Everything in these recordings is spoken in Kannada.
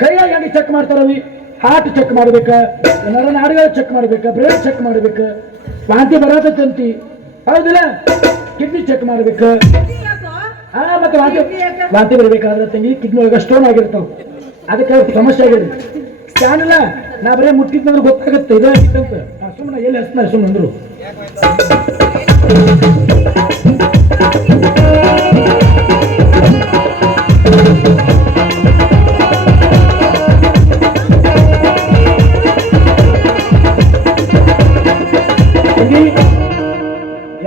ಕೈಯಾಗಿ ಹೆಂಗೆ ಚೆಕ್ ಮಾಡ್ತಾರವಿ? ಹಾರ್ಟ್ ಚೆಕ್ ಮಾಡ್ಬೇಕ, ನರನಾಡಿಗಳು ಚೆಕ್ ಮಾಡ್ಬೇಕ, ಬ್ರೇನ್ ಚೆಕ್ ಮಾಡ್ಬೇಕ, ವಾಂತಿ ಬರತಂತಿ ಹೌದಿಲ್ಲ, ಕಿಡ್ನಿ ಚೆಕ್ ಮಾಡ್ಬೇಕ. ಮತ್ತೆ ವಾಂತಿ ಬರಬೇಕಾದ್ರೆ ತಂಗಿ ಕಿಡ್ನಿ ಒಳಗೆ ಸ್ಟೋನ್ ಆಗಿರ್ತಾವ, ಅದಕ್ಕೆ ಸಮಸ್ಯೆ ಆಗಿದೆ. ಸ್ಕ್ಯಾನ್ ಇಲ್ಲ, ನಾ ಬರೀ ಮುಟ್ಟಿದ್ನಂದ್ರೆ ಗೊತ್ತಾಗುತ್ತೆ ಇದೇ ಆಗಿತ್ತಂತ. ಸುಮ್ಮನೆ ಎಲ್ಲಿ ಹಚ್ತಾರೆ ಸುಮ್ಮನೆ ಅಂದ್ರು.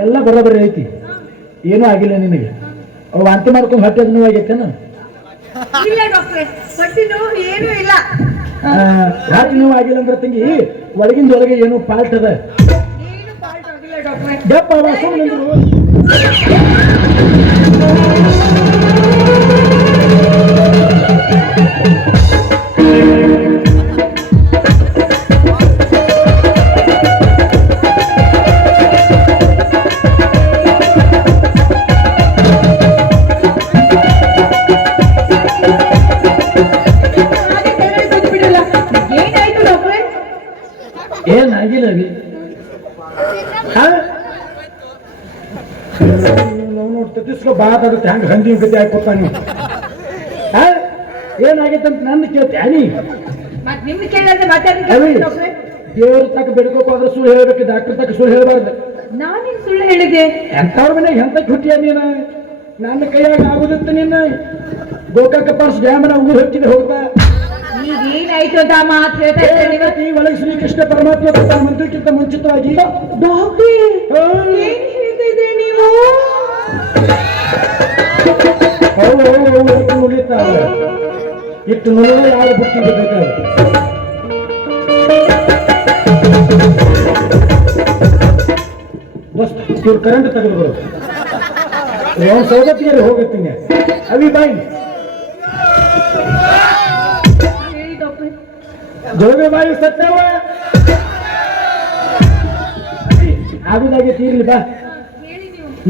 ಎಲ್ಲ ಬರೋಬರಿ ಐತಿ, ಏನೂ ಆಗಿಲ್ಲ ನಿನಗೆ. ಅವು ವಾಂತಿ ಮಾಡ್ಕೊಂಡು ಹೊಟ್ಟೆ ನೋವು ಆಗೈತೇನು? ರಾತ್ರಿ ನೋವು ಆಗಿಲ್ಲ ಅಂದ್ರೆ ತಂಗಿ ಒಳಗಿಂದ ಒಳಗೆ ಏನು ಪಾಲ್ಟ್ ಅದ. ಏನಾಗಿಲ್ಲ ನೋಡ್ತಿಸ್ಕೊ ಬಾದಾಗುತ್ತೆ ಹಂಗ ಹಂದಿ ಗತಿ ಹಾಕೊತ್ತ ನೀವು. ಏನಾಗೈತಂತ ನಂದು ಕೇಳ್ತಿ ದೇವ್ರ ತಕ್ಕ ಬೆಡ್ಕೋಕ್ ಹೋದ್ರೆ ಸುಳ್ಳು ಹೇಳ್ಬೇಕು, ಡಾಕ್ಟರ್ ತಕ್ಕ ಸುಳ್ಳು ಹೇಳ್ಬಾರ್ದು. ನಾನೇನ್ ಸುಳ್ಳು ಹೇಳಿದೆ? ಎಂತವ್ರ ಮನೆಗೆ ಎಂತ ಹುಟ್ಟಿಯ ನೀನು? ನನ್ನ ಕೈಯಾಗ ಆಗುದಿತ್ತು ನಿನ್ನ ಗೋಕಾಕ ಪಾರ್ಸ್ ಡ್ಯಾಮನ ಊರು ಹಚ್ಚಿದೆ ಹೋಗ್ತಾ. ಏನಾಯ್ತು ಅಂತ ಮಾತು ಹೇಳ್ತಾ ಇದ್ದೀನಿ. ಒಳಗೆ ಶ್ರೀಕೃಷ್ಣ ಪರಮಾತ್ಮ ಮಂತ್ರಕ್ಕಿಂತ ಮುಂಚಿತವಾಗಿ ಡಾಕ್ಟ್ರೇ ಏನ್ ಹೇಳ್ತಾ ಇದ್ದೀರಿ ನೀವು? ನುಲಿತಾರೆ ಇಟ್ಟು ನುಲಿದ ಯಾರು ಬುಟ್ಟಿಗೆ ಬೇಕಾದ್ರೆ ಇವ್ರು ಕರೆಂಟ್ ತೆಗೆದು ಬರೋದು ಸೌಗತ್ತಿಗೆ ಹೋಗುತ್ತೀನಿ. ಅವಿ ಬಾಯಿ ಜೋಗ ಬಾಯಿ ಸತ್ತವ ಆಗುದಾಗೆ ತೀರ್ಲಿ ಬಾ.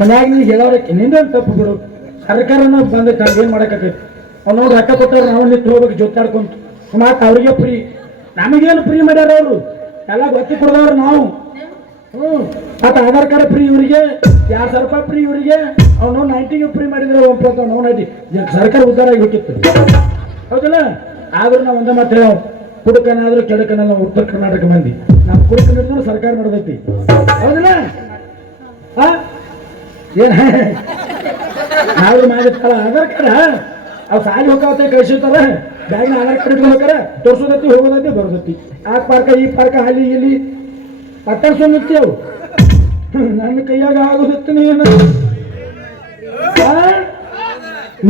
ಮನ್ಯಾಗ ನೀ ಹೇಳೋರಕ್ಕೆ ನಿಂದೇನು ತಪ್ಪು ಬಿಡು. ಸರ್ಕಾರನ ಬಂದೈತೆ ಏನ್ ಮಾಡಕತ್ತೈತಿ. ಅವ್ನು ನೋಡಿ ರೊಕ್ಕ ಕೊಟ್ಟವ್ರು ನಾವು ನಿಂತು ಹೋಗ್ಬೇಕು ಜೊತ್ತಾಡ್ಕೊಂತ. ಮಾತು ಅವ್ರಿಗೆ ಫ್ರೀ, ನಮಗೇನು ಫ್ರೀ ಮಾಡ್ಯಾರ ಅವರು ಎಲ್ಲ ಗೊತ್ತಿ ಕೊಡದವ್ರು ನಾವು. ಮತ್ತೆ ಆಧಾರ್ ಕಾರ್ಡ್ ಫ್ರೀ ಇವರಿಗೆ, 2,000 ರೂಪಾಯಿ ಫ್ರೀ ಇವರಿಗೆ. ಅವ್ನು 90 ಫ್ರೀ ಮಾಡಿದ್ರೆ ಒಪ್ಪತ್ತು ನಾವು 90 ಸರ್ಕಾರ ಉದ್ಧಾರ ಆಗಿ ಹೋಗಿತ್ತು ಹೌದಲ್ಲ. ಆದ್ರೂ ನಾವು ಒಂದೇ ಮಾತು ಹೇಳೋ, ಕುಡುಕನಾದ್ರೂ ಕೆಡಕನ ನಾವು ಉತ್ತರ ಕರ್ನಾಟಕ ಮಂದಿ. ನಾವು ಕುಡುಕ ನಡೆದ್ರು ಸರ್ಕಾರ ನಡೆದೈತಿ ಹೌದಲ್ಲ. ಏನ ನಾವು ಮಾಡಿರ್ತಾರ ಆಧಾರ್ ಕಾರ್ಡ್ ಅವ್ ಸಾಲಿ ಹೋಗತ್ತೆ ಕಳಿಸಿರ್ತಾರ, ಬ್ಯಾಗ್ನ ಆಧಾರ್ ಕಾರ್ಡ್ ಇಟ್ಕೊಬೇಕಾರೆ ತೋರ್ಸೋದತ್ತಿ ಹೋಗೋದತ್ತಿ ಬರೋದತ್ತಿ. ಆ ಪಾರ್ಕ ಈ ಪಾರ್ಕ ಅಲ್ಲಿ ಇಲ್ಲಿ ಪತ್ತಾಡ್ಸೋದತ್ತಿ ಅವು. ನನ್ನ ಕೈಯಾಗ ಆಗೋದತ್ತಿ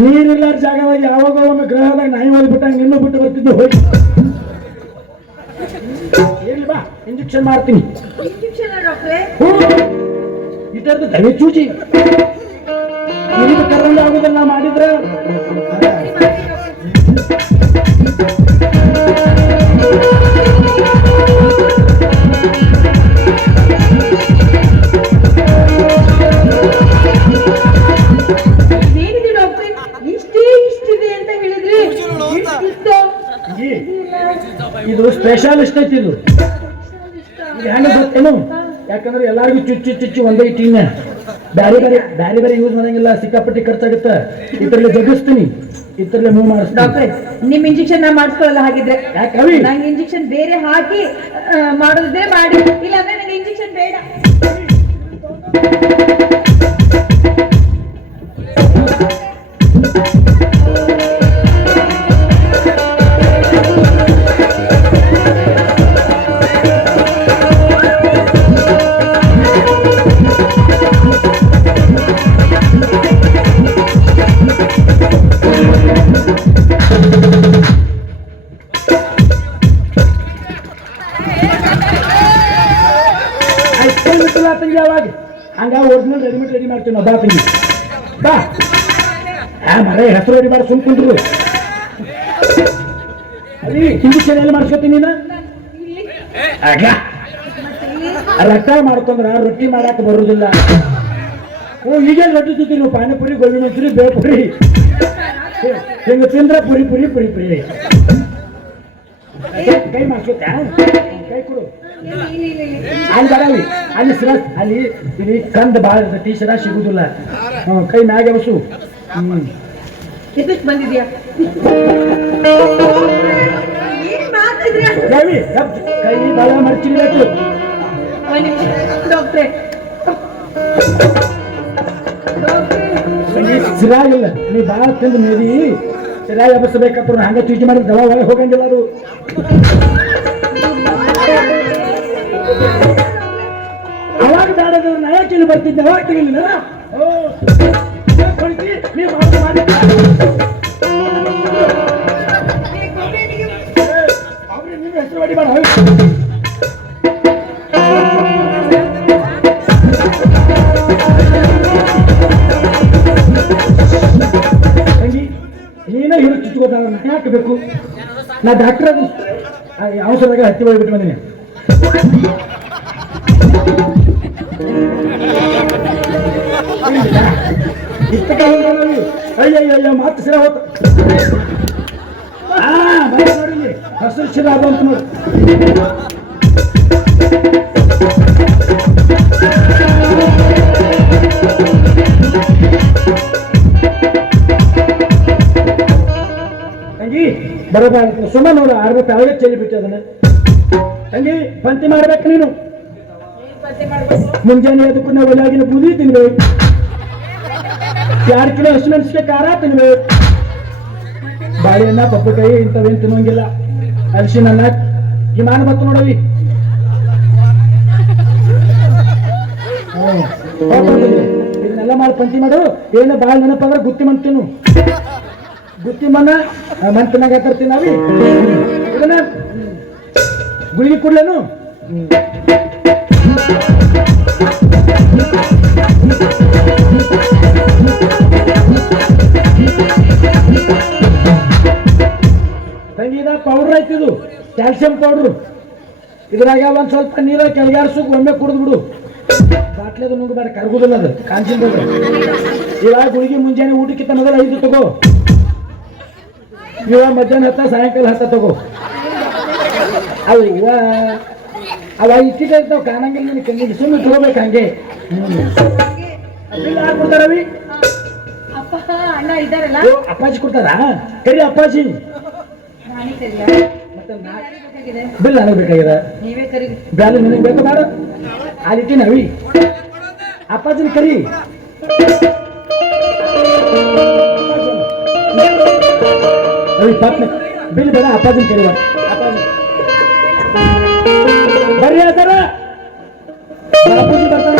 ನೀರಿಲ್ಲಾರ ಜಾಗದಾಗ ಯಾವಾಗ ಒಮ್ಮೆ ಗ್ರಹದಾಗ ನಾಯಿ ಓದ್ಬಿಟ್ಟಂಗ ನಿನ್ನೂ ಬಿಟ್ಟು ಬರ್ತಿದ್ದು ಹೋಗಿ. ಏನಿಲ್ಲ ಬಾ ಇಂಜೆಕ್ಷನ್ ಮಾಡ್ತೀನಿ. ಇದರದ್ದು ದವೆ ಚೂಚಿ ಕರಂಗ ಆಗುದಲ್ಲ ಮಾಡಿದ್ರ. ಇದು ಸ್ಪೆಷಲಿಸ್ಟ್ ಐತಿ. ಇದು ಹೆಂಗ ಗೊತ್ತೇನು? ಯಾಕಂದ್ರೆ ಎಲ್ಲಾರ್ಗು ಚುಚ್ಚಿ ಚುಚ್ಚಿ ಒಂದೇ ಇಟ್ಟಿನ ಬ್ಯಾರೆ ಬೇರೆ ಯೂಸ್ ಮಾಡಂಗಿಲ್ಲ, ಸಿಕ್ಕಾಪಟ್ಟಿ ಖರ್ಚಾಗುತ್ತೆ. ಇದ್ರಲ್ಲಿ ಜಗಿಸ್ತೀನಿ, ಇದ್ರಲ್ಲೇ ಮೂವ್ ಮಾಡಿಸ್ತೀನಿ. ಡಾಕ್ಟ್ರೆ ನಿಮ್ ಇಂಜೆಕ್ಷನ್ ನಾ ಮಾಡಿಸ್ಕೊಳ್ಳಲ್ಲ ಹಾಗಿದ್ರೆ. ಯಾಕವಿ ನಂಗೆ ಇಂಜೆಕ್ಷನ್ ಬೇರೆ ಹಾಕಿ ಮಾಡೋದಿದ್ರೆ ಮಾಡಿ, ಇಲ್ಲಾಂದ್ರೆ ನಂಗೆ ಇಂಜೆಕ್ಷನ್ ಬೇಡ. ಹಂಗ ಒರಿಜಿನಲ್ ರೆಡಿಮೇಡ್ ರೆಡಿ ಮಾಡ್ತೀವಿ ನಾವು. ಬಾ ತಂಗಿ ಬಾ. ಮರೆ ಹೆಸರು ರೆಡಿ ಮಾಡಿ ಸುಮ್ ಕುಂದ್ರು. ಅಲ್ಲಿ ಇಂಜೆಕ್ಷನ್ ಎಲ್ಲಿ ಮಾಡಿಸ್ಕೊತೀನಿ ನೀನು? ರಕ್ತ ಮಾಡ್ಕೊಂಡ್ರ ರೊಟ್ಟಿ ಮಾಡಾಕ ಬರುದಿಲ್ಲ. ಈಗೇನು ರೊಟ್ಟಿ ತಿಂತೀವಿ ನೀವು? ಪಾನಿಪುರಿ, ಗೋಬಿ ಮಂಚೂರಿ, ಬೇಪುರಿ ಹಿಂಗ ತಿಂದ್ರ ಪುರಿ ಪುರಿ ಪುರಿ ಪುರಿ ಕೈ ಮಾಡ್ಸ್ಕೊತ ಕೈ ಕೊಡು ಅಲ್ಲಿ ಬರವಿ ಅಲ್ಲಿ ಸಿರಾಸ್ ಅಲ್ಲಿ ಇಲ್ಲಿ ಕಂದ ಭಾಳ ಇರ್ತೈತಿ ಸಿರಾ ಸಿಗುದಿಲ್ಲ ಕೈ ಮ್ಯಾಗೆ ಬಸು ಎದಕ್ ಬಂದಿದ್ಯಾ ರವಿ ಕೈ ಭಾಳ ಮರ್ಚಿರ್ಬೇಕು ಡಾಕ್ಟ್ರೆ ಸಿರಾ ಇಲ್ಲ ನೀ ಭಾಳ ತಿಂದು ಮೇದಿ ಸಿರಾ ಎಬಸಬೇಕಂತ ಹಂಗ ಚೂಚಿ ಮಾಡಿದ್ರೆ ದವಾ ಒಳಗೆ ಹೋಗಂಗಿಲ್ಲ ಅದು ಅವಾಗ ಬೇಡದ ನಾ ಯಾಕೆ ಇಲ್ಲಿ ಬರ್ತಿದ್ದೆ ಅವಾಗ ತೆಗಿಲಿಲ್ಲ ನೀವು ಮಾಡಿ ಅವ್ರಿಗೆ ನಿಮ್ಮ ಹೆಸರು ಮಾಡಿ ಬೇಡ ನೀನೇ ಹಿಡಿದು ಚುಚ್ಕೋತಾರ ನಾ ಯಾಕೆ ಬೇಕು ನಾ ಡಾಕ್ಟರ್ ಅದು ಅವಸರದಾಗ ಹತ್ತಿ ಹೋಗ್ಬಿಟ್ಟು ಬಂದೀನಿ ಅಯ್ಯಯ್ಯ ಮಾತು ಸಿರ ಹೋತ ನೋಡಿ ಹಸಿರು ಶಿರ ಅದು ಅಂತ ನೋಡಿ ತಂಗಿ ಬರೋಬಾರ ಸುಮ್ಮನೆ ನೋಡು 6 ರೂಪಾಯಿ ಅವಾಗ ಚೆಲ್ಲಿ ಬಿಟ್ಟು ಅದನ್ನ ತಂಗಿ ಪಂತಿ ಮಾಡ್ಬೇಕು ನೀನು ಮುಂಜಾನೆ ಅದಕ್ಕೂ ನಾವು ಒಳಗಿನ ಬೂದಿ ತಿನ್ಬೇಕು 2 ಕಿಲೋ ಹಸಿಮೆಣಸಿಗೆ ಖಾರ ತಿನ್ಬೇಕು ಬಾಳೆಹಣ್ಣ ಪಪ್ಪಕಾಯಿ ಇಂಥವೇನು ತಿನ್ನೋಂಗಿಲ್ಲ ಅರಿಶಿನ ವಿಮಾನ ಬತ್ತು ನೋಡವಿ ಇದನ್ನೆಲ್ಲ ಮಾಡಿ ಪಂಚಿ ಮಾಡು ಏನು ಭಾಳ ನೆನಪಾದ್ರೆ ಗುತ್ತಿ ಮಣ್ತೀನು ಗುತ್ತಿ ಮಣ್ಣ ಮಂತಿನಾಗ ತರ್ತೀನಿ ನಾವಿ ಇದನ್ನ ಗುಳಿಗೆ ಕೊಡ್ಲೇನು ತಂಗಿದ ಪೌಡ್ರ್ ಆಯ್ತಿದು ಕ್ಯಾಲ್ಸಿಯಂ ಪೌಡ್ರು ಇದ್ರಾಗ ಒಂದ್ ಸ್ವಲ್ಪ ನೀರ ಕೆಳಗಾರ್ಸಕ್ ಒಮ್ಮೆ ಕುಡಿದು ಬಿಡು ಬಾಟ್ಲದು ನುಂಗಬೇಡ ಕರ್ಗುದಿಲ್ಲ ಅದು ಕಾಂಚಿನ ಇವಾಗ ಗುಳಿಗೆ ಮುಂಜಾನೆ ಊಟಕ್ಕಿಂತ ಮೊದಲು 5 ತಗೋ ಇವಾಗ ಮಧ್ಯಾಹ್ನ 10 ಸಾಯಂಕಾಲ 10 ತಗೋ ಅವ ಇಟ್ಟಿಗೆ ಇರ್ತಾವ ಕಾಣಂಗಿಲ್ಲ ನಿನ್ನ ಕಣ್ಣಿಗೆ ಸುಮ್ಮನೆ ತಗೋಬೇಕು ಹಂಗೆ ಯಾರು ಕೊಡ್ತಾರ ರವಿ ಅಪ್ಪ ಅಣ್ಣ ಇದ್ದಾರಲ್ಲ ಅಪ್ಪಾಜಿ ಕೊಡ್ತಾರಾ ಕರಿ ಅಪ್ಪಾಜಿ ಮತ್ತೆ ಬಿಲ್ ನನಗೆ ಬೇಕಾಗಿದೆ ನೀವೇ ಕರಿ ಬ್ಯಾಲೆ ನಿನಗೆ ಬೇಕು ಮಾಡು ಆಲಿಟ್ಟಿ ನವಿ ಅಪ್ಪಾಜಿನ ಕರಿ ರವಿ ಪಾತ್ನೆ ಬಿಲ್ ಬೇಡ ಅಪ್ಪಾಜಿನ ಕರಿ ಅಪ್ಪಾಜಿ ಬರ್ರಿ ಅದರ ಬಾಪೂಜಿ ಬರ್ತಾರ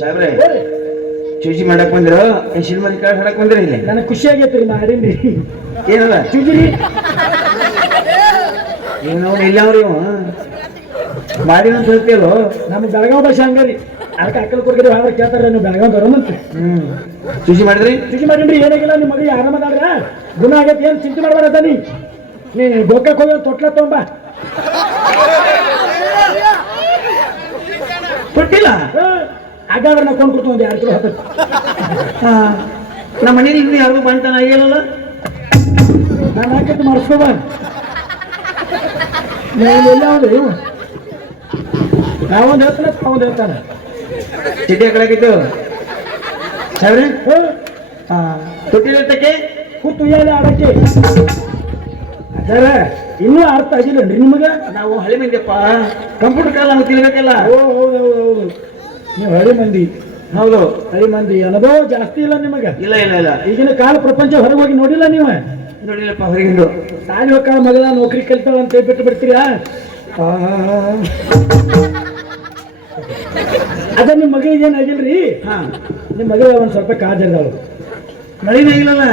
ಸಾಬ್ರೆ ಚೂಜಿ ಮಾಡಕ್ ಬಂದಿರೋ ಶಿಲ್ಮರಿ ಕಾರ್ಡ್ ಹಾಡಕ್ ಬಂದಿರ ಇಲ್ಲಿ ನನಗೆ ಖುಷಿ ಆಗೈತ್ರಿ ಮಾಡೀನಿ ಏನದ ಚುಜಿರಿ ಏನೋ ಇಲ್ಲವ್ರಿ ಮಾಡಿ ಅಂತ ಹೇಳ್ತೀವೋ ನಮ್ಮ ಬೆಳಗಾವ್ ಭಾಷೆ ಹಂಗಾರಿ ಅದಕ್ಕೆ ಅಕ್ಕಲ್ ಕೊಡ್ಕರಿ ಹಾಡ್ರೆ ಕೇಳ್ತಾರ ನೀವು ಬೆಳಗಾವ್ ಬರೋಮಂತ್ರಿ ಚೂಜಿ ಮಾಡಿದ್ರಿ ಚುಜಿ ಮಾಡೀನ್ರಿ ಏನಾಗಿಲ್ಲ ನಿಮ್ಮ ಮಗ ಆರಾಮದಾದ್ರ ಗುಣ ಆಗೈತಿ ಏನು ಚಿಂತೆ ಮಾಡ್ಬಾರದ ನೀ ಗೋಕಾಕ್ ಹೋಗಿ ತೊಟ್ಲ ತೊಂಬ ಕೊಟ್ಟಿಲ್ಲ ಹಾಗಾದ್ರೆ ನಾ ಕೊಂಡು ಕೊಡ್ತು ಒಂದು 2 ಕಿಲೋ 10 ನಮ್ಮ ಮನೇಲಿ ಇನ್ನೂ ಯಾರಿಗೂ ಬಂತಾನ ಆಗಿಲ್ಲಲ್ಲ ನಾನು ಹಾಕೈತಿ ಮಾಡಿಸ್ಕೋಬ ಎಲ್ಲ ಒಂದು ಇವು ನಾವೊಂದು ಹೇಳ್ತಾನೆ ತಾವೊಂದು ಹೇಳ್ತಾನೆ ಚಿಟ್ಟಿ ಹಾಕಲಾಗಿತ್ತು ಸಾಬ್ರೆ ತೊಟ್ಟಿರತಕ್ಕೆ ಕೂತು ಉಯ್ಯಾಲೆ ಆಡಕ್ಕೆ ಅದರ ಇನ್ನೂ ಅರ್ಥ ಆಗಿಲ್ಲನ್ರಿ ನಿಮಗೆ ನಾವು ಹಳೆ ಮಂದಿಯಪ್ಪ ಕಂಪ್ಯೂಟರ್ ಕಾಲ ನಮ್ಗೆ ತಿಳ್ಬೇಕಲ್ಲ ಹೌದು ನೀವು ಹಳಿ ಮಂದಿ ಹೌದು ಹಳಿ ಮಂದಿ ಅನುಭವ ಜಾಸ್ತಿ ಇಲ್ಲ ನಿಮಗೆ ಇಲ್ಲ ಇಲ್ಲ ಇಲ್ಲ ಈಗಿನ ಕಾಲ ಪ್ರಪಂಚ ಹೊರಗೆ ಹೋಗಿ ನೋಡಿಲ್ಲ ನೀವು ನೋಡಿಲ್ಲಪ್ಪ ಹೊರಗಿಂದು ಸಾಲಿ ಹೋಗ ಮಗಳ ನೌಕರಿ ಕಲಿತಾಳ ಅಂತ ಬಿಟ್ಟು ಬಿಡ್ತೀರಾ ಅದ ನಿಮ್ಮ ಮಗಳಿಗೆ ಏನಾಗಿಲ್ರಿ ನಿಮ್ಮ ಮಗಳ ಒಂದ್ ಸ್ವಲ್ಪ ಕಾಜರ್ದಾಳು ಮಳಿನೇ ಇಲ್ಲಲ್ಲ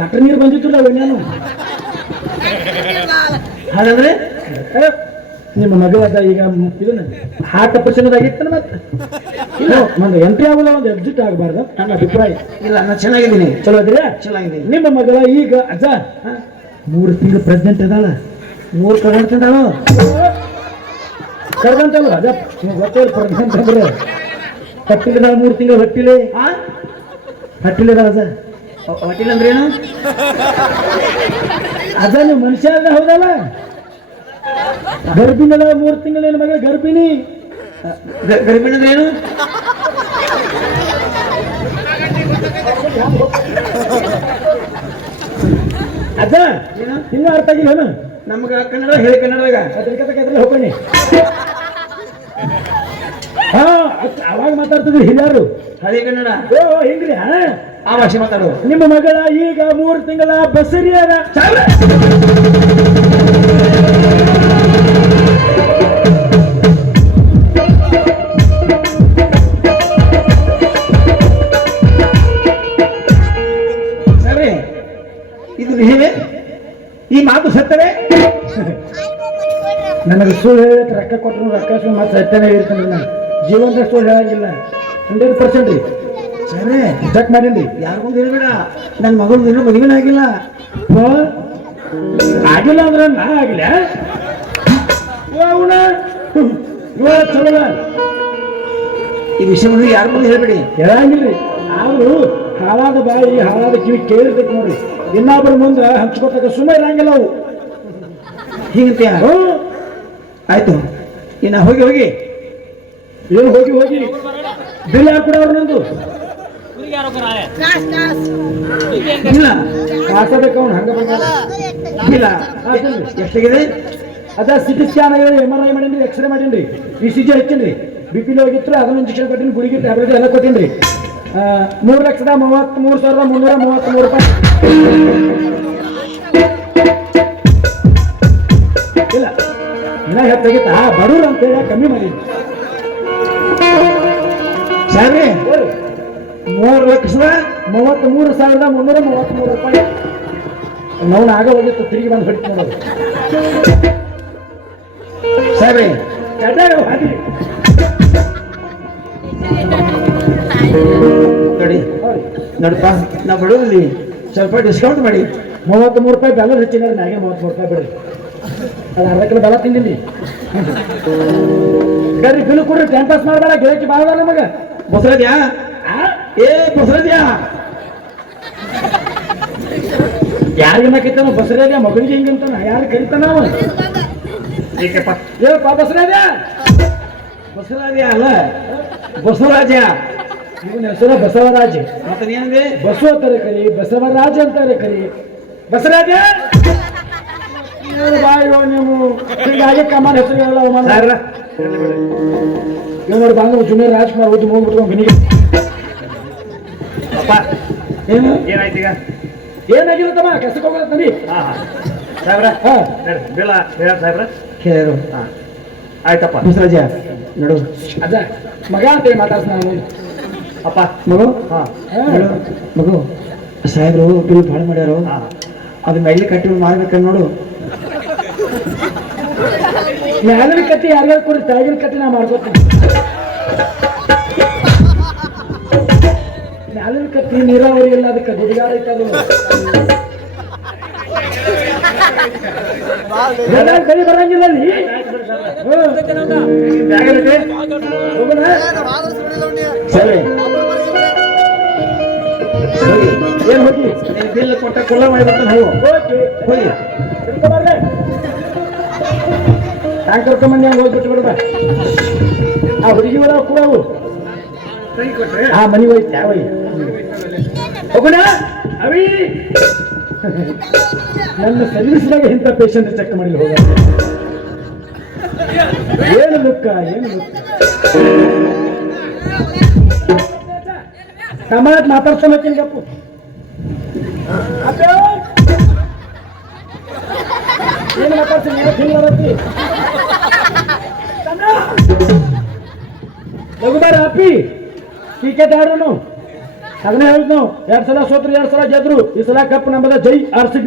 ಡಾಕ್ಟರ್ ನೀರು ಬಂದಿತ್ತು ಅವನ್ನೇನು ಹಾಗಾದ್ರೆ ನಿಮ್ಮ ಮಗಳದ ಈಗ ಇದನ್ನ ಹಾರ್ಟ್ ಆಪರೇಷನ್ ಆಗಿತ್ತು ಮತ್ತೆ ಇಲ್ಲ ಒಂದು ಎಂಟ್ರಿ ಆಗೋಲ್ಲ ಒಂದು ಎಕ್ಸಿಟ್ ಆಗಬಾರ್ದು ನನ್ನ ಅಭಿಪ್ರಾಯ. ಇಲ್ಲ ನಾನು ಚೆನ್ನಾಗಿದ್ದೀನಿ. ಚಲೋ ಅದ್ರಿ. ಚೆನ್ನಾಗಿದ್ದೀನಿ. ನಿಮ್ಮ ಮಗಳ ಈಗ ಅಜ್ಜ 3 ತಿಂಗಳು ಪ್ರೆಗ್ನೆಂಟ್ ಅದಾಳ. 3 ಕರ್ನಾಟಕದಾಳು ಕರ್ಗಂತಲ್ಲ ಅದ ಗೊತ್ತೇಳಿ ಪ್ರೆಗ್ನೆಂಟ್ ಅಂದ್ರೆ ಹೊಟ್ಟಿಲಿದಾಳ 3 ತಿಂಗಳು ಹೊಟ್ಟಿಲೆ ಹೊಟ್ಟಿಲಿದಾಳ ಅದ ಹೋಟೆಲ್ ಅಂದ್ರೆ ಏನು? ಅದ ನೀವು ಮನುಷ್ಯ ಅದ ಹೌದಲ್ಲ ಗರ್ಭಿಣಿ 3 ತಿಂಗಳು ಏನ್ ಮಗ ಗರ್ಭಿಣಿ ಗರ್ಭಿಣಿ ಅಂದ್ರೆ ಏನು? ಅದ ಇನ್ನೂ ಅರ್ಥ ಆಗಿಲ್ಲ ಏನು ನಮ್ಗ ಕನ್ನಡ ಹೇಳಿ ಕನ್ನಡದಾಗ ಅದ್ರಲ್ಲಿ ಹೋಗ್ಬನ್ನಿ. ಹಾ ಅವಾಗ ಮಾತಾಡ್ತಿದ್ರು ಹಿರಿಯರು ಹಳಿ ಕನ್ನಡ. ಓ ಹಿಂಗ್ರಿ ಆ ಭಾಷೆ ಮಾತಾಡು. ನಿಮ್ಮ ಮಗಳ ಈಗ 3 ತಿಂಗಳ ಬಸರಿಯರ ಸರಿ ಇದು ಹೇಗೆ ಈ ಮಾತು ಸತ್ತವೇ? ನನಗೆ ಸುಳ್ಳು ಹೇಳಕ್ಕೆ ರೊಕ್ಕ ಕೊಟ್ಟರು ರೊಕ್ಕ ಸುಳ್ಳು ಮತ್ತೆ ಸತ್ಯನೇ ಹೇಳ್ತೀನಿ ನಾನು ಜೀವನದಾಗ ಸುಳ್ಳು ಹೇಳಂಗಿಲ್ಲ 100% ರೀ. ಸರಿ ಚೆಕ್ ಮಾಡೀನಿ ಯಾರಿಗೂ ಹೇಳ್ಬೇಡ. ನನ್ನ ಮಗಳು ಇನ್ನೂ ಮದುವೆ ಆಗಿಲ್ಲ. ಆಗಿಲ್ಲ ಅಂದ್ರೆ ನಾ ಆಗಿಲ್ಲ ಅವನ ಚಲೋ ಈ ವಿಷಯವನ್ನು ಯಾರ ಮುಂದೆ ಹೇಳ್ಬೇಡಿ. ಹೇಳಂಗಿಲ್ರಿ. ಅವರು ಹಾಳಾದ ಬಾಯಿ ಹಾಳಾದ ಕಿವಿ ಕೇಳಿರ್ತೈತಿ ನೋಡ್ರಿ. ಇನ್ನೊಬ್ಬರ ಮುಂದೆ ಹಂಚ್ಕೊತಕ್ಕ ಸುಮ್ಮನೆ ಇರಂಗಿಲ್ಲ ಅವು ಹೀಗಂತೀಯ? ಆಯ್ತು ಇನ್ನ ಹೋಗಿ ಹೋಗಿ ಏನು ಹೋಗಿ ಹೋಗಿ ಬಿಲ್ ಯಾರು ಕೊಡೋರು ನಂದು ಇಲ್ಲ ಮಾತಾಡಕ್ಕೆ ಅವ್ನು ಹಂಗ ಇಲ್ಲ ಎಷ್ಟಾಗಿದೆ? ಅದ ಸಿಟಿ ಸ್ಕ್ಯಾನ್ ಆಗಿದೆ, MRI ಮಾಡೀನಿ, ಎಕ್ಸ್ರೇ ಮಾಡೀನಿ, ECG ಹಚ್ಚೀನಿ, BP ಹೋಗಿತ್ತು ಅದನ್ನ ಇಂಜೆಕ್ಷನ್ ಕೊಟ್ಟಿನಿ, ಗುಳಿಗೆ ಟ್ಯಾಬ್ಲೆಟ್ ಎಲ್ಲ ಕೊಟ್ಟೀನಿ. 3,33,333 ರೂಪಾಯಿ. ಇಲ್ಲ ಇನ್ನ ಹೆಚ್ಚಾಗಿತ್ತ ಬಡವ್ರು ಅಂತೇಳಿ ಕಮ್ಮಿ ಮಾಡೀನಿ. ಸರಿ 3,33,333 ರೂಪಾಯಿ. ನಾವು ಆಗ ಹೋಗಿತ್ತು ತಿರುಗಿ ಬಂದು ಹೊಡಿತು ನೋಡೋದು. ಸರಿ ನೋಡಿ ನೋಡಪ್ಪ ನಾ ಬಡವ್ರಿ ಸ್ವಲ್ಪ ಡಿಸ್ಕೌಂಟ್ ಮಾಡಿ. 33 ರೂಪಾಯಿ ಬೆಲ್ಲ ಹೆಚ್ಚಿನ ಮ್ಯಾಗೆ 33 ರೂಪಾಯಿ ಬಿಡ್ರಿ. ಅದು ಅರ್ಧ ಕಿಲೋ ಬೆಲ್ಲ ತಿಂದಿನಿ. ಗರಿ ಬಿಲ್ ಕೊಡ್ರಿ, ಟೈಮ್ ಪಾಸ್ ಮಾಡಬೇಡ. ಗಿರಾಕಿ ಬಾಳ ನಮಗ. ಬಸರದ್ಯಾ ಏ ಬಸರದ್ಯಾ ಯಾರಿಗನ್ನ ಕರಿತಾನ ಬಸರಾದ್ಯ? ಮಗನಿಗೆ ಹಿಂಗಂತಾನ ಯಾರು ಕರಿತಾನ ಅವ? ಏಪ್ಪ ಬಸರಾದ್ಯ? ಬಸವರಾಜ ಅಲ್ಲ ಬಸವರಾಜ. ಇವನ ಹೆಸರು ಬಸವರಾಜ. ಮತ್ತೆ ಏನಂದ್ರೆ ಬಸವ ಅಂತಾರೆ ಕರಿ, ಬಸವರಾಜ ಅಂತಾರೆ ಕರಿ. ಬಸರಾಜ ಬಾಯೋ ನೀವು ಹೀಗಾಗಿ ಕಮಾನ್ ಹೆಸರು ಹೇಳಲ್ಲ ಅವಮಾನ. ಇವ್ರು ಬಂದು ಜುನಿಯರ್ ರಾಜ್ಕುಮಾರ್ ಓದಿ ಹೋಗ್ಬಿಟ್ಟು ಮನೆಗೆ ಏನು ಏನಾಯ್ತು ಈಗ? ಏನಾಗಿಲ್ಲ ತಮ್ಮ ಕಸಕ್ಕೆ ಹೋಗಲ್ಲ ತಂದಿ. ಸಾಹೇಬ್ರ ಬಿಲ್ಲ ಹೇಳ ಸಾಹೇಬ್ರ ಕೇಳು. ಆಯ್ತಪ್ಪ ಬಸವರಾಜ ನೋಡು ಅದ ಮಗ ಅಂತೇಳಿ ಮಾತಾಡ್ಸ ನಾನು. ಅಪ್ಪ ಮಗು ಮಗು ಸಾಹೇಬ್ರು ಬಿಲ್ ಭಾಳ ಮಾಡ್ಯಾರು. ಅದು ಮೈಲಿ ಕಟ್ಟಿ ಮಾಡ್ಬೇಕಂತ ನೋಡು. ಮ್ಯಾಲಿನ ಕಟ್ಟಿ ಯಾರ್ಯಾರು ಕೊಡ್ರಿ, ತೆಳಗಿನ ಕಟ್ಟಿ ನಾ ಮಾಡ್ಕೊತೀನಿ. ಮ್ಯಾಲಿನ ಕಟ್ಟಿ ನೀರಾವರಿ ಇಲ್ಲ, ಅದಕ್ಕೆ ಗುಡಿಗಾರ ಐತದು. ಕೈ ಬರಂಗಿಲ್ಲ ಅಲ್ಲಿ. ಸರಿ ಏನ್ ಹೋಗಿ ಬಿಲ್ ಕೊಟ್ಟ ಕುಲ್ಲ ಮಾಡಿಬಿಡ್ತಾನೆ. ಹೋಗಿ ಹ್ಯಾಂಗ್ ಕರ್ಕೊಂಬಂದು ಹೆಂಗ್ ಹೋಗ್ಬಿಟ್ಟು ಬಿಡ್ಬ. ಆ ಹುಡುಗಿ ಒಳ ಕೂಡ ಆ ಮನಿ ಹೋಯ್ತು ಯಾವ ಹೋಗೋಣ ಅವಿ. ನನ್ನ ಸರ್ವಿಸ್ನಾಗ ಇಂಥ ಪೇಷಂಟ್ ಚೆಕ್ ಮಾಡಲಿ ಹೋಗ. ಏನು ಲುಕ್ಕ ಏನು ಲುಕ್ಕ ಟಮಾಟ್ ಮಾತಾಡ್ಸೋಣಕ್ಕಿನ ಗಪ್ಪು. ಏನು ಮಾತಾಡ್ತೀನಿ ಹಿಂಗ್ ಮಾಡತ್ತಿ ಲಘುಬಾರ ಅಪ್ಪಿ ಕ್ರಿಕೆಟ್ ಆಡೋನು ಅದನ್ನೇ ಹೇಳುದು ನಾವು. 2 ಸಲ ಸೋತ್ರು 2 ಸಲ ಗೆದ್ರು. ಈ ಸಲ ಕಪ್ ನಮ್ಮದ ಜೈ RCB.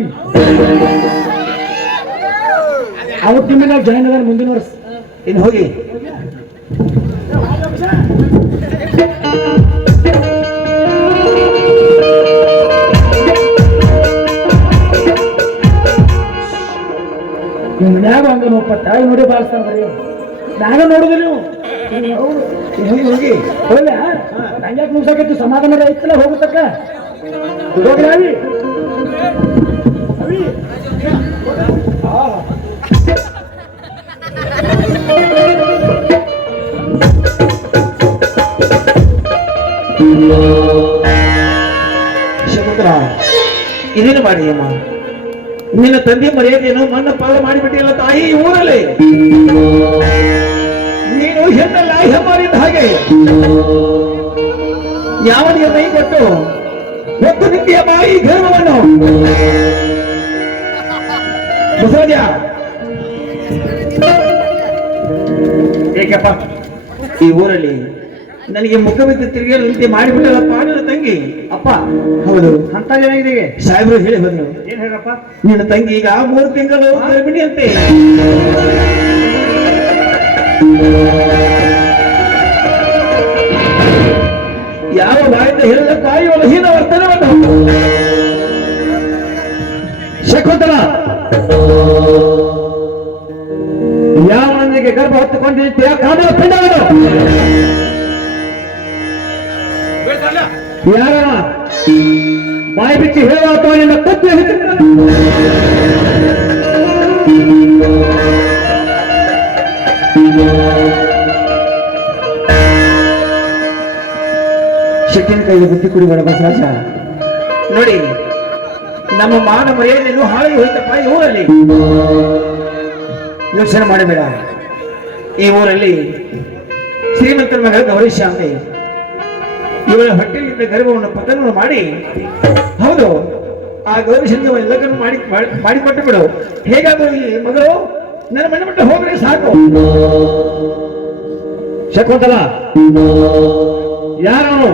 ಅವ್ರ ಟೀಮಿನಾಗ ಜಾಯ್ನ್ ಅದಾರ ಮುಂದಿನ ವರ್ಷ. ಇನ್ನು ಹೋಗಿ. ನಿಮ್ಮ ಮನ್ಯಾಗ ಹಂಗ ನೋಡ್ಪ ತಾಯಿ ನೋಡಿ ಬಾಳ್ಸ್ತಾನ ಬರೀ ಮ್ಯಾಗ ನೋಡುದಿಲ್ಲ ನೀವು ಹೋಗಿ ಹೋಗಿ. ಹೋಗ್ಲ ನಂಗ್ಯಾಕೆ ಮುಗ್ಸಾಕೈತಿ ಸಮಾಧಾನ ಐತಲ್ಲ ಹೋಗುತ್ತಕ್ಕ ಹೋಗ್ಲಿ ಅವಿ ಶಕುಂತಲ ಇದೇನು ಮಾಡಿ ಅಮ್ಮ, ನಿನ್ನ ತಂದೆ ಮರ್ಯಾದೆಯನ್ನು ಮನ್ನ ಪಾಲ ಮಾಡಿಬಿಟ್ಟಿಲ್ಲ ತಾಯಿ ಈ ಊರಲ್ಲಿ. ನೀನು ಹೆಣ್ಣಲ್ಲ ಹೆಮ್ಮಾರಿದ್ದ ಹಾಗೆ ಯಾವನಿಗೆ ಮೈ ಕೊಟ್ಟು ಹೊತ್ತು ನಿಂತಿಯಮ್ಮ ಈ ಗರ್ವವನ್ನು. ಬಸವರಾಜ ಏಕಪ್ಪ ಈ ಊರಲ್ಲಿ ನನಗೆ ಮುಖ ಬಿದ್ದು ತಿರುಗಲು ನಿಂತೆ ಮಾಡಿಬಿಟ್ಟಲ್ಲಪ್ಪ ನನ್ನ ತಂಗಿ. ಅಪ್ಪ ಹೌದು ಅಂತ ಏನಾಗಿದೆ ಸಾಹೇಬರು ಹೇಳಿ ಬಂದ್ರು. ಏನ್ ಹೇಳಪ್ಪ ನಿನ್ನ ತಂಗಿ ಈಗ 3 ತಿಂಗಳು ಗರ್ಭಿಣಿ ಅಂತೆ. ಯಾವ ಬಾಯಿಂದ ಹೇಳಿದ ತಾಯಿ ಒಲಹೀನ ವರ್ತನವನ್ನು. ಶಕುಂತಲ ಯಾವ ನನಗೆ ಗರ್ಭ ಹೊತ್ತುಕೊಂಡಿದ್ದೀಯ ಕಾದರ ಪಿಂಡವನ್ನು ಯಾರ ಬಾಯಿ ಬಿಚ್ಚಿ ಹೇಳುವ ಅಥವಾ ನಿನ್ನ ತಪ್ಪು ಶಕ್ತಿನ ಕೈಗೆ ಬುದ್ಧಿ ಕುಡಿಬೇಡ ಬಸವರಾಜ. ನೋಡಿ ನಮ್ಮ ಮಾನ ಮರ್ಯಾದೆಯನ್ನು ಹಾಳು ಹೋಯ್ತಪ್ಪ ಈ ಊರಲ್ಲಿ. ಯೋಚನೆ ಮಾಡಬೇಡ. ಈ ಊರಲ್ಲಿ ಶ್ರೀಮಂತರ ಮಗ ಗೌರೀಶಾಂತಿ ಇವಳ ಹೊಟ್ಟೆಲಿದ್ದ ಗರ್ಭವನ್ನು ಪತನವನ್ನು ಮಾಡಿ, ಹೌದು ಆ ಗೌರೀಶಂಗ ಎಲ್ಲದನ್ನು ಮಾಡಿಕೊಟ್ಟು ಬಿಡು. ಹೇಗಾದರೂ ಈ ಮಗಳು ನನ್ನ ಮನೆ ಮಟ್ಟ ಹೋಗ್ರೆ ಸಾಕು. ಶಕುಂತಲ ಯಾರವನು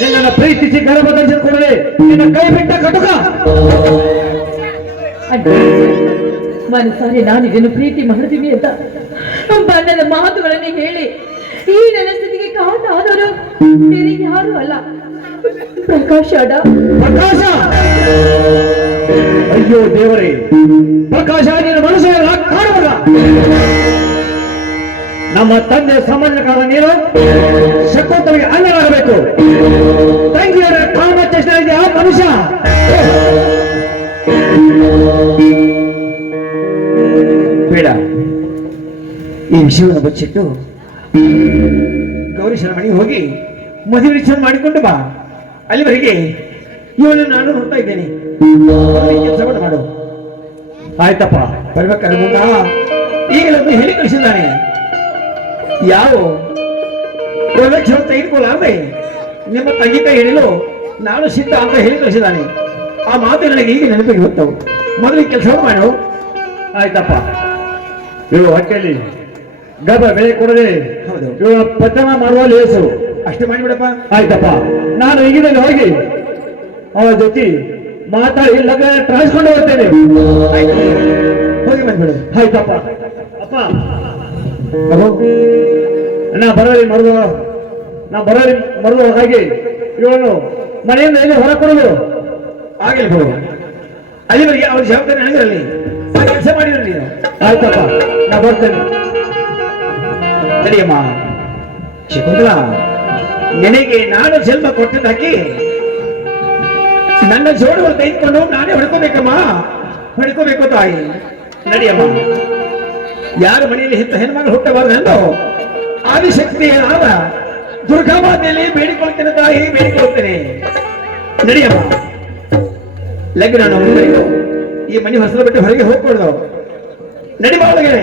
ನಿನ್ನನ್ನು ಪ್ರೀತಿಸಿ ಗರ್ಭ ಧರಿಸಿದ ಕೂಡಲೇ ನಿನ್ನ ಕೈ ಬಿಟ್ಟ ಕಟುಕ. ಮನಸಾರಿ ನಾನು ಇದನ್ನು ಪ್ರೀತಿ ಮಾಡ್ತೀನಿ ಅಂತ ಬಣ್ಣದ ಮಾತುಗಳನ್ನು ಹೇಳಿ ಈ ನನ್ನ ಸ್ಥಿತಿಗೆ ಕಾರಣ ಆದವರು ಬೇರೆ ಯಾರು ಅಲ್ಲ, ಪ್ರಕಾಶ ಅಡ. ಪ್ರಕಾಶ, ಅಯ್ಯೋ ದೇವರೇ, ಪ್ರಕಾಶ ನಿನ್ನ ಮನಸ್ಸು ಕಾಣುವುದ. ನಮ್ಮ ತಂದೆ ಸಂಬಂಧಕಾದ ನೀನು ಶಕುಂತಲೆಗೆ ಅಣ್ಣನಾಗಬೇಕು. ತಂಗಿಯರ ಕಾಮ ಚೇಷ್ಟೆ ಇದೆ ಆ ಮನುಷ್ಯ. ಬೇಡ, ಈ ವಿಷಯವನ್ನು ಬಚ್ಚಿಟ್ಟು ಗೌರೀಶನ ಮನೆಗೆ ಹೋಗಿ ಮದುವೆ ವಿಚಾರ ಮಾಡಿಕೊಂಡು ಬಾ. ಅಲ್ಲಿವರೆಗೆ ಇವಳು ನಾನು ನೋಡ್ತಾ ಇದ್ದೇನೆ. ಕೆಲಸವನ್ನು ಮಾಡು. ಆಯ್ತಪ್ಪ, ಬರ್ಬೇಕಾದ್ರೆ ಮುಂದ ಈಗಲೊಂದು ಹೇಳಿ ಕಳಿಸಿದ್ದಾನೆ. ಯಾವ ಪ್ರದಕ್ಷಿಣ ತೆಗೆದುಕೊಳ್ಳಾರ್ದೆ ನಿಮ್ಮ ತಂಗಿ ಕೈ ಹಿಡಿಲು ನಾನು ಸಿದ್ಧ ಅಂತ ಹೇಳಿ ಕಳಿಸಿದ್ದಾನೆ. ಆ ಮಾತು ನನಗೆ ಈಗ ನೆನಪಿಗೆ ಹೊತ್ತವು. ಮೊದಲಿಗೆ ಕೆಲಸ ಮಾಡು. ಆಯ್ತಪ್ಪ. ಇವು ಹೊಟ್ಟೆಯಲ್ಲಿ ಗರ್ಭ ಬೆಳೆ ಕೊಡದೆ ಹೌದು, ಇವಳ ಪತನ ಮಾಡುವ ಲೇಸು. ಅಷ್ಟೇ ಮಾಡಿಬಿಡಪ್ಪ. ಆಯ್ತಪ್ಪ, ನಾನು ಈಗಿನಲ್ಲಿ ಹೋಗಿ ಅವಳ ಜೊತೆ ಮಾತಾಡಿ ಲಗ್ನ ಟ್ರಾನ್ಸ್ಕೊಂಡು ಬರ್ತೇನೆ. ಆಯ್ತು, ಹೋಗಿ ಬಂದ್ಬಿಡು. ಆಯ್ತಪ್ಪ. ಅಪ್ಪ ನಾ ಬರಲಿ ಮರುಳು ಹಾಗೆ ಇವಳನ್ನು ಮನೆಯಿಂದ ಎಲ್ಲಿ ಹೊರ ಕೊಡಲು ಆಗಲಿ ಬಿಡು. ಅಲ್ಲಿವರೆಗೆ ಅವ್ರ ಜವಾಬ್ದಾರಿ ನನಗಿರಲಿ. ಆ ಕೆಲಸ ಮಾಡಿರಲಿ ನೀನು. ಆಯ್ತಪ್ಪ, ನಾ ಬರ್ತೇನೆ. ಸರಿಯಮ್ಮ. ಶಕುಂತಲ, ನಿನಗೆ ನಾನು ಜನ್ಮ ಕೊಟ್ಟಿದ್ದಾಕಿ ನನ್ನ ಜೋಡುಗಳು ತೆಗೆದುಕೊಂಡು ನಾನೇ ಹೊಡ್ಕೋಬೇಕಮ್ಮ. ಹೊಡ್ಕೋಬೇಕು ತಾಯಿ. ನಡಿಯಮ್ಮ. ಯಾರ ಮನೆಯಲ್ಲಿ ಇಂಥ ಹೆಣ್ಮಗಳು ಹುಟ್ಟಬಾರದೆಂದು ಆದಿಶಕ್ತಿಯಾದ ದುರ್ಗಾಮಾತೆಯಲ್ಲಿ ಬೇಡಿಕೊಳ್ತೇನೆ ತಾಯಿ, ಬೇಡಿಕೊಳ್ತೇನೆ. ನಡಿಯಮ್ಮ. ಲಗ್ನ ನಾವು ಈ ಮನೆ ಹೊಸಲು ಬಿಟ್ಟು ಹೊರಗೆ ಹೋಗ್ಕೊಡ್ದು. ನಡಿ ಒಳಗಡೆ.